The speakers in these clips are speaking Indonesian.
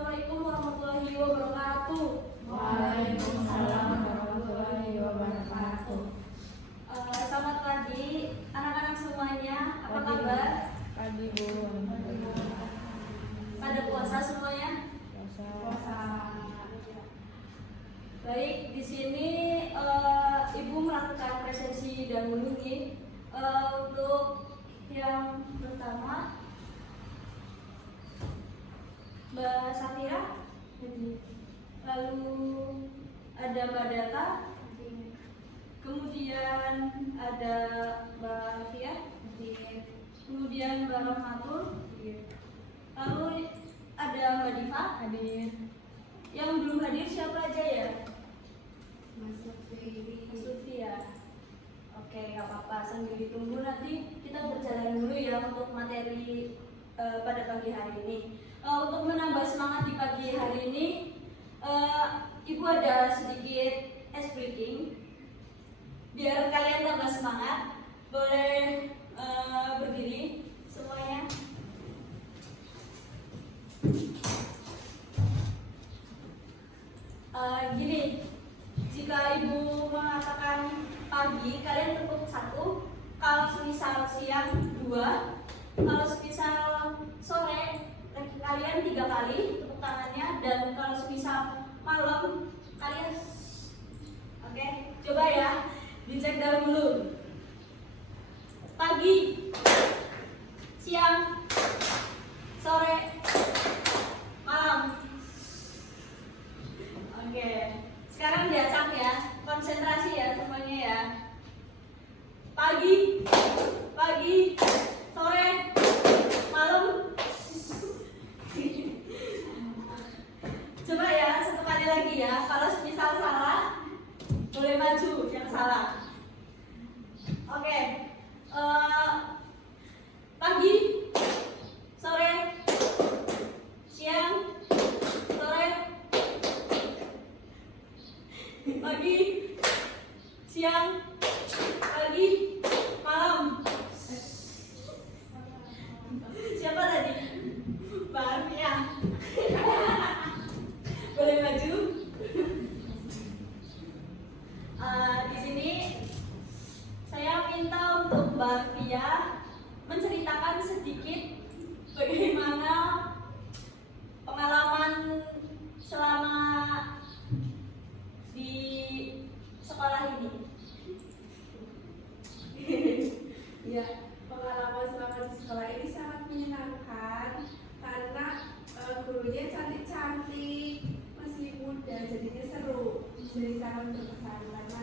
Assalamualaikum warahmatullahi wabarakatuh. Waalaikumsalam warahmatullahi wabarakatuh. Selamat pagi anak-anak semuanya. Apa kabar? Pagi Bu. Pada puasa semuanya? Puasa. Baik, di sini Ibu melakukan presensi dahulu nih. Untuk yang pertama Mbak Safira, lalu ada Mbak Data, kemudian ada Mbak Alfia, kemudian Mbak Rahmatul, lalu ada Mbak Diva. Yang belum hadir siapa aja ya? Mas Lutfi ya. Oke, nggak apa-apa, sambil ditunggu nanti kita berjalan dulu ya untuk materi pada pagi hari ini. Untuk menambah semangat di pagi hari ini, Ibu ada sedikit ice breaking biar kalian tambah semangat. Boleh berdiri semuanya. Gini, jika Ibu mengatakan pagi, kalian tepuk 1. Kalau semisal siang 2. Kalau semisal sore, kalian 3 kali tepuk tangannya. Dan kalau semisal malam, kalian oke, coba ya, dicek dahulu. Pagi, siang, sore, malam. Oke, sekarang diacak ya, konsentrasi ya semuanya ya. Pagi, sore, malam. Coba ya, 1 kali lagi ya. Kalau misal salah, boleh maju yang salah. Oke, pagi, sore, siang, sore, pagi, siang, pagi, malam. Siapa tadi? Mbak Arfia. Boleh maju. Di sini saya minta untuk Mbak Arfia menceritakan sedikit bagaimana pengalaman selama di sekolah ini. Ya, pengalaman selama di sekolah ini sangat menyenangkan karena gurunya cantik-cantik, masih muda, jadinya seru. Jadi sangat berkesan karena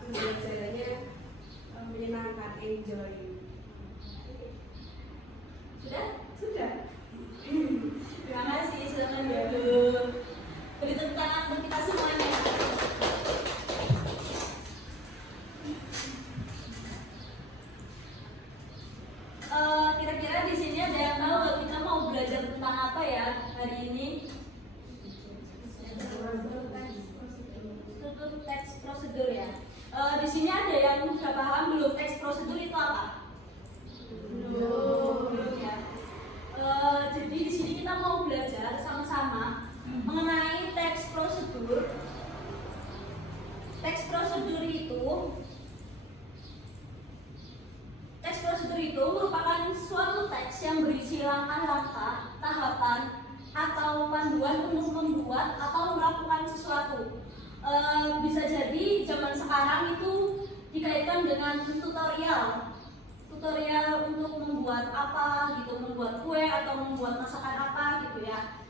pembelajarannya menyenangkan, enjoy. Sudah? Terima kasih sudah menjawab. Beri tepuk tangan untuk kita semuanya. Kira-kira di sini ada yang tahu nggak kita mau belajar tentang apa ya hari ini? Struktur teks prosedur ya. Di sini ada yang sudah paham belum teks prosedur itu apa? Belum ya. Jadi di sini kita mau belajar sama-sama mengenai teks prosedur. Teks prosedur itu merupakan suatu teks yang berisi langkah-langkah, tahapan, atau panduan untuk membuat atau melakukan sesuatu. Bisa jadi zaman sekarang itu dikaitkan dengan tutorial untuk membuat apa gitu, membuat kue atau membuat masakan apa gitu ya.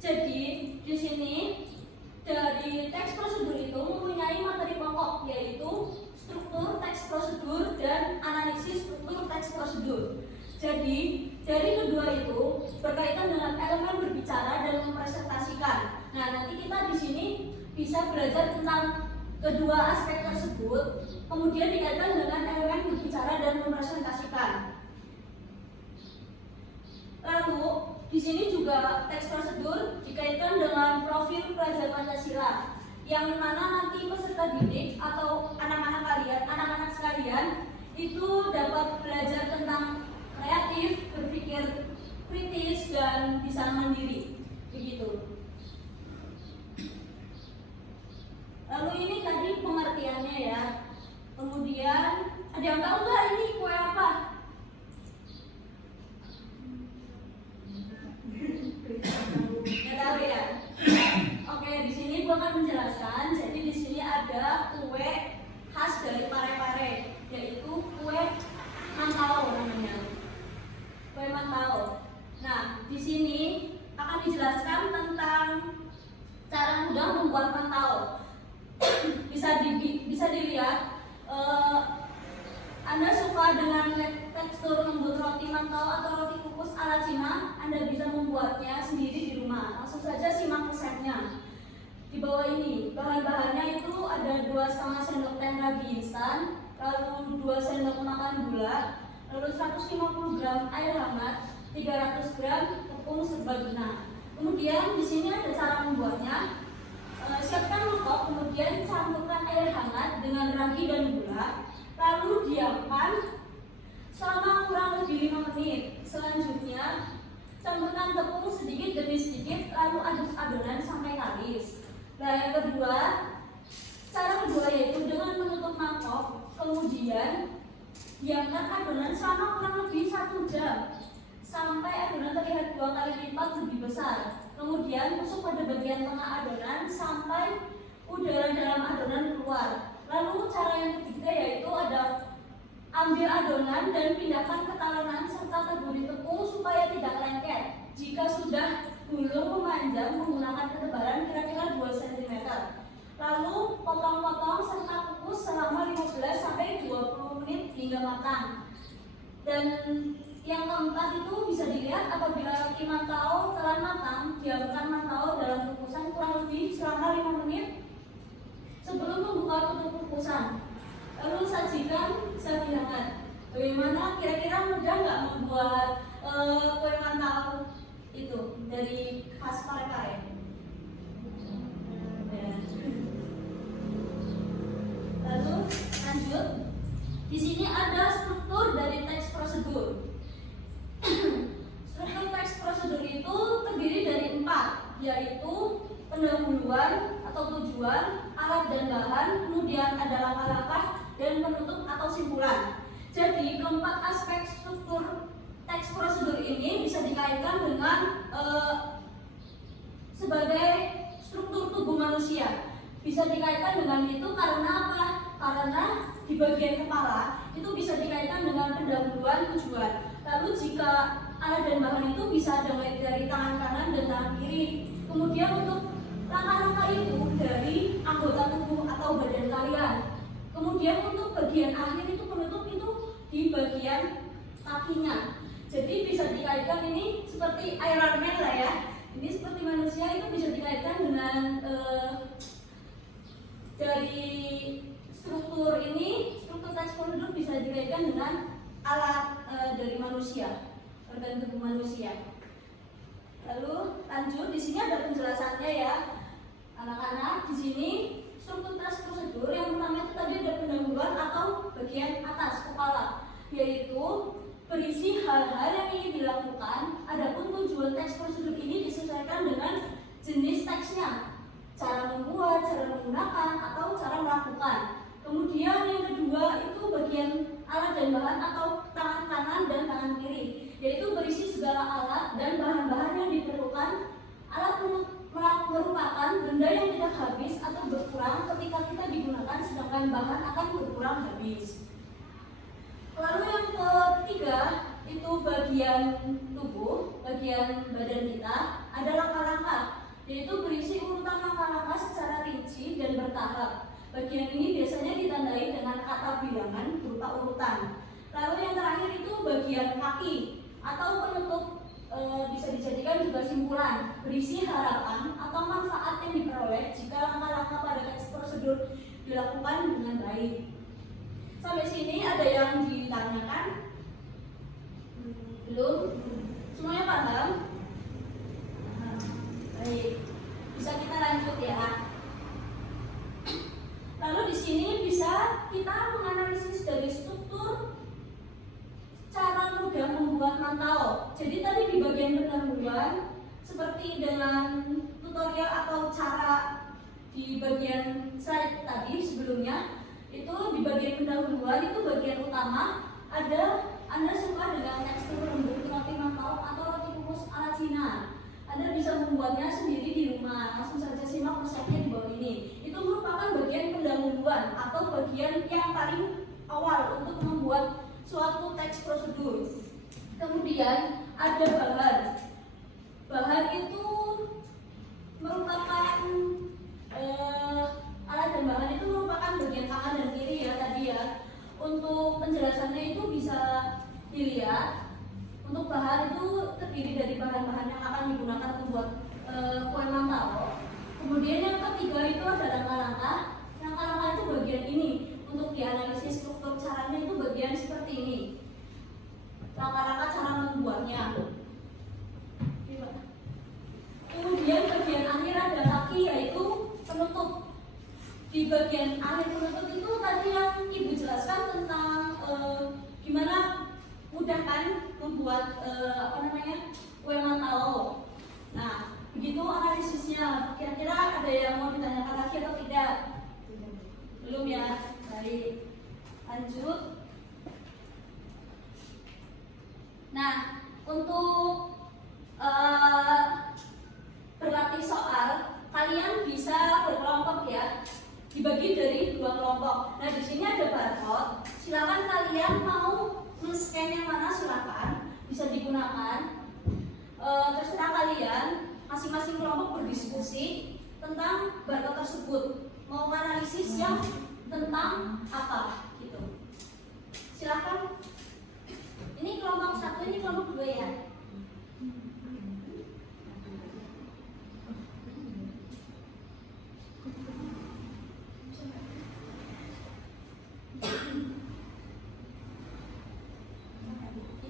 Jadi di sini dari teks prosedur itu mempunyai materi pokok, yaitu struktur teks prosedur dan analisis struktur teks prosedur. Jadi dari kedua itu berkaitan dengan elemen berbicara dan mempresentasikan. Nah, nanti kita di sini bisa belajar tentang kedua aspek tersebut, kemudian dikaitkan dengan elemen berbicara dan mempresentasikan. Lalu di sini juga teks prosedur dikaitkan dengan profil pelajar Pancasila, yang mana nanti peserta didik atau anak-anak sekalian itu dapat belajar tentang kreatif, berpikir bisa mandiri, begitu. Lalu ini tadi pengertiannya ya. Kemudian ada yang tahu nggak ini kue apa? Nggak tahu ya. Oke, di sini gua akan menjelaskan. Jadi di sini ada kue khas dari Parepare, yaitu kue mantau namanya. Kue mantau. Nah, di sini akan dijelaskan tentang cara mudah membuat mantau. bisa dilihat, Anda suka dengan tekstur lembut roti mantau atau roti kukus ala Cina, Anda bisa membuatnya sendiri di rumah. Langsung saja simak resepnya. Di bawah ini bahan-bahannya itu ada 2,5 sendok teh ragi instan, lalu 2 sendok makan gula, lalu 150 gram air hangat, 300 gram tepung serbaguna. Kemudian di sini ada cara membuatnya. Siapkan mangkok, kemudian campurkan air hangat dengan ragi dan gula, lalu diamkan selama kurang lebih 5 menit. Selanjutnya campurkan tepung sedikit demi sedikit, lalu aduk adonan sampai kalis. Nah, yang kedua, cara kedua yaitu dengan menutup mangkok, kemudian diamkan adonan selama kurang lebih 1 jam sampai adonan terlihat 2 kali lipat lebih besar. Kemudian tusuk pada bagian tengah adonan sampai udara dalam adonan keluar. Lalu cara yang ketiga yaitu ada ambil adonan dan pindahkan ke talenan serta taburi tepung supaya tidak lengket. Jika sudah gulung memanjang menggunakan ketebalan kira-kira 2 cm. Lalu potong-potong serta kukus selama 15-20 menit hingga matang. Dan yang keempat itu bisa dilihat apabila roti mantau telah matang, diamkan mantau dalam kukusan kurang lebih selama 5 menit sebelum membuka tutup kukusan. Lalu sajikan sapi hangat. Bagaimana kira-kira mudah nggak membuat kue mantau itu dari khas Parepare? Lalu lanjut. Di sini ada struktur dari teks prosedur. Struktur teks prosedur itu terdiri dari 4, yaitu pendahuluan atau tujuan, alat dan bahan, kemudian ada langkah-langkah dan penutup atau simpulan. Jadi keempat aspek struktur teks prosedur ini bisa dikaitkan dengan sebagai struktur tubuh manusia. Bisa dikaitkan dengan itu karena apa? Karena di bagian kepala itu bisa dikaitkan dengan pendahuluan tujuan. Lalu jika alat dan bahan itu bisa dari tangan kanan dan tangan kiri. Kemudian untuk langkah-langkah itu dari anggota tubuh atau badan kalian. Kemudian untuk bagian akhir itu penutup itu di bagian kakinya. Jadi bisa dikaitkan ini seperti Iron Man lah ya. Ini seperti manusia itu bisa dikaitkan dengan dari struktur ini, struktur teks prosedur bisa dikaitkan dengan alat dari manusia, organ tubuh manusia. Lalu lanjut, di sini ada penjelasannya ya, anak-anak. Di sini struktur teks prosedur yang pertama itu tadi ada pendahuluan atau bagian atas kepala, yaitu berisi hal-hal yang ingin dilakukan. Adapun tujuan teks prosedur ini disesuaikan dengan jenis teksnya, cara membuat, cara menggunakan, atau cara melakukan. Kemudian yang kedua itu bagian alat dan bahan atau tangan kanan dan tangan kiri, yaitu berisi segala alat dan bahan-bahan yang diperlukan. Alat merupakan benda yang tidak habis atau berkurang ketika kita digunakan, sedangkan bahan akan berkurang habis. Lalu yang ketiga itu bagian tubuh, bagian badan kita, ada langkah-langkah, yaitu berisi urutan langkah-langkah secara rinci dan bertahap. Bagian ini biasanya ditandai dengan kata bilangan berupa urutan. Lalu yang terakhir itu bagian kaki atau penutup, bisa dijadikan juga simpulan, berisi harapan atau manfaat yang diperoleh jika langkah-langkah pada teks prosedur dilakukan dengan baik. Sampai sini ada yang ditanyakan? Belum? Semuanya paham? Baik, bisa kita lanjut ya. Lalu di sini bisa kita menganalisis dari struktur cara mudah membuat mantau. Jadi tadi di bagian pendahuluan seperti dengan tutorial atau cara di bagian slide tadi sebelumnya, itu di bagian pendahuluan itu bagian utama ada Anda suka dengan tekstur lembut roti mantau atau roti kukus ala Cina. Anda bisa membuatnya sendiri di rumah. Langsung saja simak resepnya di bawah ini. Itu merupakan bagian pendahuluan atau bagian yang paling awal untuk membuat suatu teks prosedur. Kemudian ada bahan. Bahan itu merupakan alat dan bahan itu merupakan bagian kanan dan kiri ya tadi ya. Untuk penjelasannya itu bisa dilihat. Untuk bahan itu terdiri dari bahan-bahan yang akan digunakan membuat kue mantau. Kemudian yang ketiga itu ada langkah-langkah. Langkah-langkah itu bagian ini. Untuk dianalisis struktur caranya itu bagian seperti ini. Langkah-langkah cara membuatnya. Kemudian bagian akhir ada kaki, yaitu penutup. Di bagian akhir penutup itu tadi yang Ibu jelaskan tentang gimana mudah kan membuat kue mantau. Nah, begitu analisisnya. Kira-kira ada yang mau ditanyakan lagi atau tidak? Belum ya? Baik, lanjut. Nah, untuk berlatih soal, kalian bisa berkelompok ya, dibagi dari 2 kelompok. Nah, di sini ada barcode. Silakan kalian mau men-scan yang mana silakan, bisa digunakan. Terserah kalian. Masing-masing kelompok berdiskusi tentang barcode tersebut. Mau analisis yang tentang apa gitu. Silakan. Ini kelompok 1, ini kelompok 2 ya.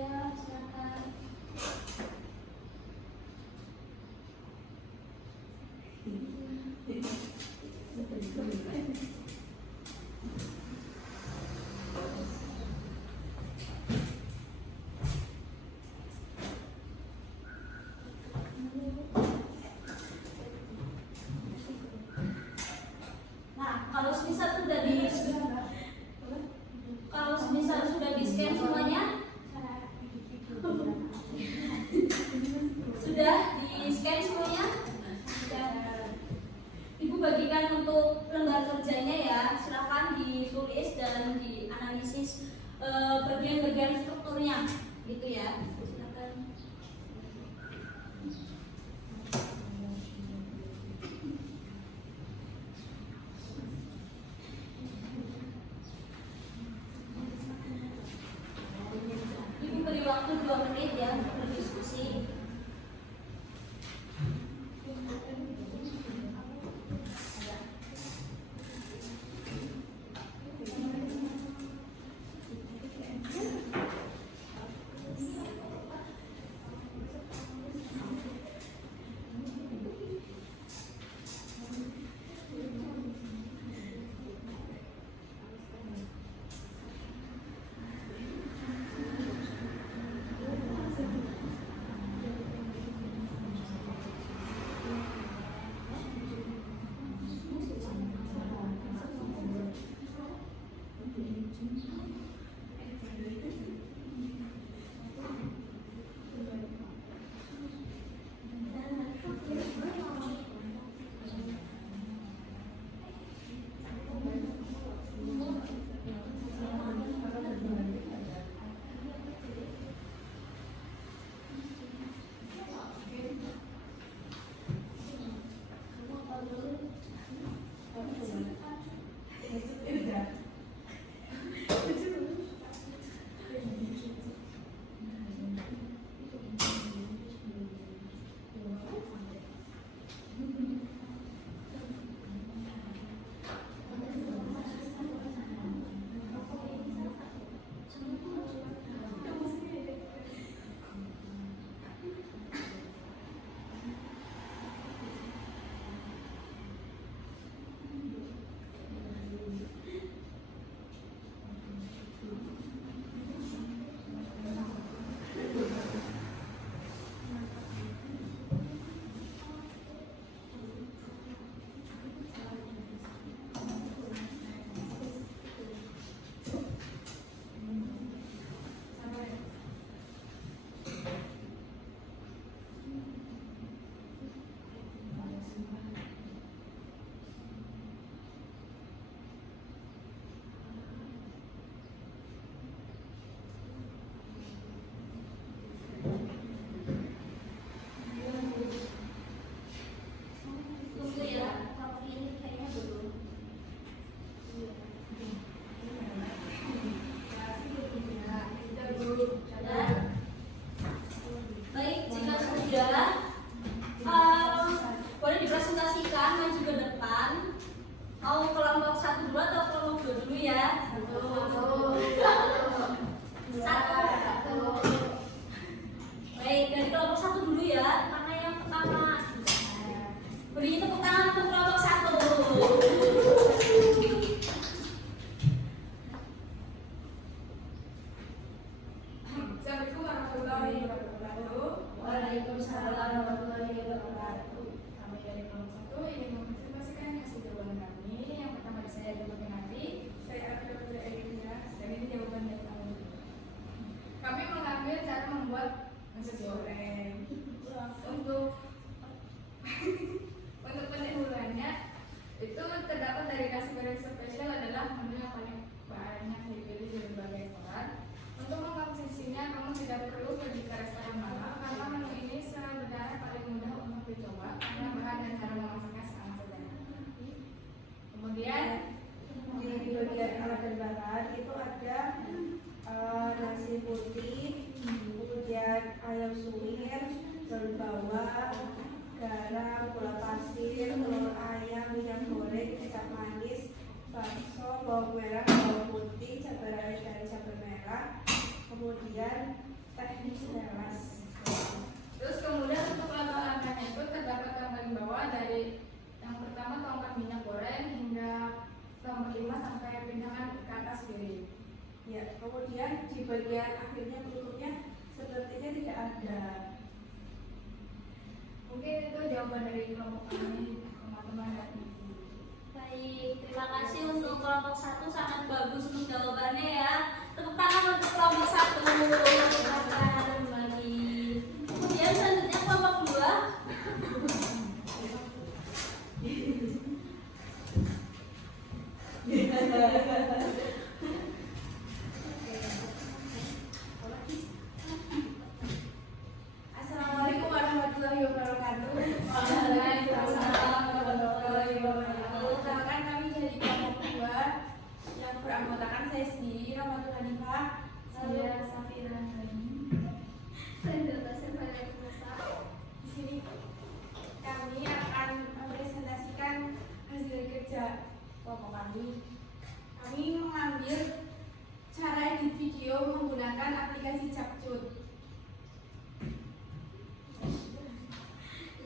Ya, silakan. Nah, kalau semisal sudah di-scan semuanya, sudah di-scan semuanya? Sudah. Ibu bagikan untuk lembar kerjanya ya, silakan ditulis dan dianalisis bagian-bagian strukturnya, gitu ya. Silakan. Ibu beri waktu 2 menit ya untuk berdiskusi. Assalamualaikum warahmatullahi wabarakatuh. Waalaikumsalam warahmatullahi wabarakatuh. Kami dari kelompok 1 ingin mempresentasikan hasil jawaban kami. Yang pertama dari saya adalah matematik. Saya Abdul Elina. Dan ini jawaban dari kami. Kami mengambil cara membuat nasi goreng. Untuk pendahuluannya itu terdapat dari nasi goreng spesial adalah menu yang paling banyak dipilih di berbagai restoran. Untuk mengkomposisinya kamu tidak perlu pergi ke restoran mahal karena menu ini sebenarnya paling mudah untuk dicoba karena bahan dan cara memasaknya sangat sederhana. Kemudian Di bagian alat dan bahan itu ada nasi putih, kemudian ayam suwir, daun bawang, garam, gula pasir, telur ayam, minyak goreng, kecap manis, bakso, bawang merah, bawang putih, cabai rawit dan cabai merah, kemudian teh segelas. Terus kemudian untuk langkah-langkahnya itu terdapat gambar di bawah dari yang pertama tongkat minyak goreng hingga nomor 5 sampai pindahan ke atas kiri. Ya, kemudian di bagian akhirnya penutupnya sepertinya tidak ada. Mungkin itu jawaban dari kelompok kami, teman-teman dan ibu. Baik, terima kasih untuk kelompok 1, sangat bagus untuk jawabannya ya. Tepuk tangan untuk kelompok 1. Silakan lagi. Kemudian selanjutnya kelompok 2. Assalamualaikum warahmatullahi wabarakatuh. Waalaikumsalam warahmatullahi wabarakatuh. Perkenalkan kami dari kelompok 2 yang beranggotakan saya sendiri, Rahmatul Hanifah. Saya Safira Naim. Saya Natasha Musa. Di sini kami akan mempresentasikan hasil kerja kelompok kami. Kami mengambil cara edit video menggunakan aplikasi Capcut.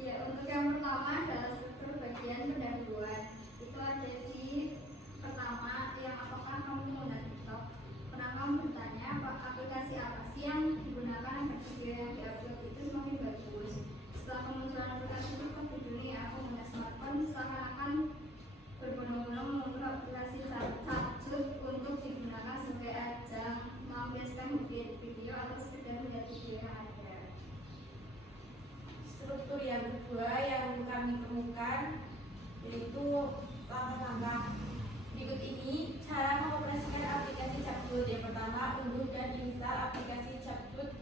Ya, untuk yang pertama adalah struktur bagian pendahuluan. Itu ada di pertama yang apakah kamu menggunakan TikTok? Pernah kamu bertanya aplikasi apa sih yang digunakan agar video yang diupload itu semakin bagus? Setelah kemunculan aplikasi TikTok di dunia pengguna smartphone seakan-akan berbondong-bondong mengunduh aplikasi Capcut untuk digunakan sebagai ajang melampiaskan video atau sekedar melihat video yang ada. Struktur yang kedua yang kami temukan yaitu langkah-langkah berikut ini cara mengoperasikan aplikasi Capcut. Yang pertama, unduh dan install aplikasi Capcut,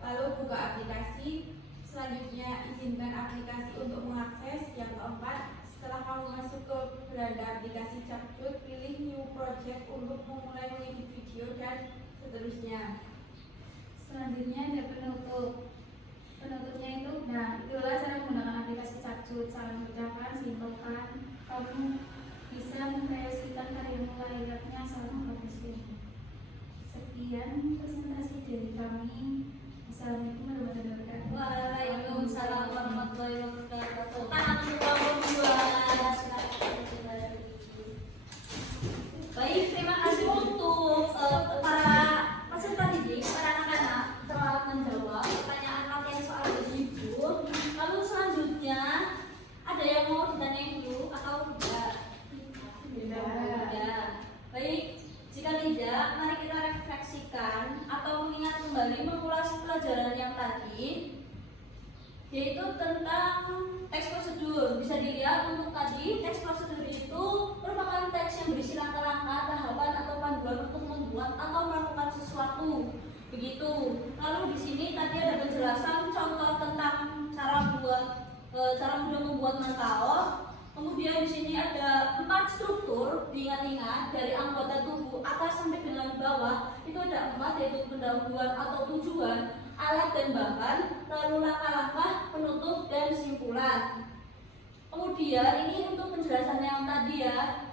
lalu buka aplikasi. Selanjutnya, izinkan aplikasi untuk mengakses. Yang keempat, setelah kamu masuk ke beranda aplikasi Capcut, pilih new project untuk memulai mengedit video dan seterusnya. Selanjutnya ada penutup. Penutupnya itu, nah itulah cara menggunakan aplikasi Capcut. Salam ucapan, simpelkan, kamu bisa mengkreasikan karyamu layaknya seorang profesional. Sekian presentasi dari kami. Assalamualaikum warahmatullahi wabarakatuh. Waalaikumsalam warahmatullahi wabarakatuh. Tangan untuk kelompok 2. Silakan. Baik, terima kasih untuk para peserta didik, para anak-anak telah menjawab pertanyaan latihan soal dari Ibu. Lalu selanjutnya ada yang mau ditanyain dulu atau tidak? Tidak. Baik, jika tidak, mari kita refleksikan atau mengingat kembali mengulas pelajaran yang tadi, yaitu tentang teks prosedur. Bisa dilihat untuk tadi teks prosedur itu merupakan teks yang berisi langkah-langkah, tahapan atau panduan untuk membuat atau melakukan sesuatu. Begitu. Lalu di sini tadi ada penjelasan contoh tentang cara mudah membuat mangkao. Kemudian di sini ada 4 struktur, diingat-ingat dari anggota tubuh atas sampai dengan bawah itu ada 4, yaitu pendahuluan atau tujuan, alat dan bahan, lalu langkah-langkah, penutup dan kesimpulan. Kemudian ini untuk penjelasan yang tadi ya.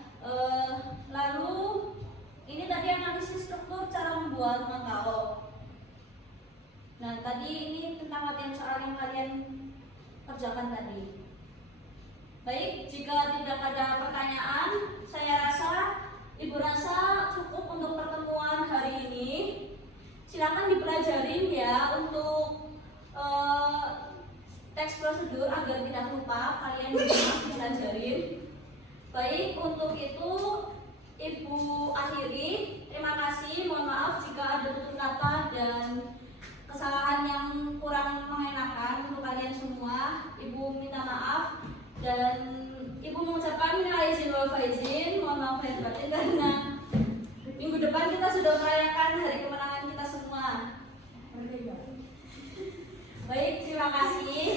Lalu ini tadi analisis struktur cara membuat mangkao. Nah tadi ini tentang latihan soal yang kalian kerjakan tadi. Baik, jika tidak ada pertanyaan, saya rasa Ibu rasa cukup untuk pertemuan hari ini. silakan dipelajarin ya untuk teks prosedur agar tidak lupa, kalian bisa dipelajarin. Baik, untuk itu Ibu akhiri. Terima kasih, mohon maaf jika ada tutur kata dan kesalahan yang kurang mengenakan untuk kalian semua. Ibu minta maaf dan Ibu mengucapkan minal aizin wal faizin, mohon maaf lahir batin karena minggu depan kita sudah merayakan hari kemenangan kita semua. Baik, terima kasih.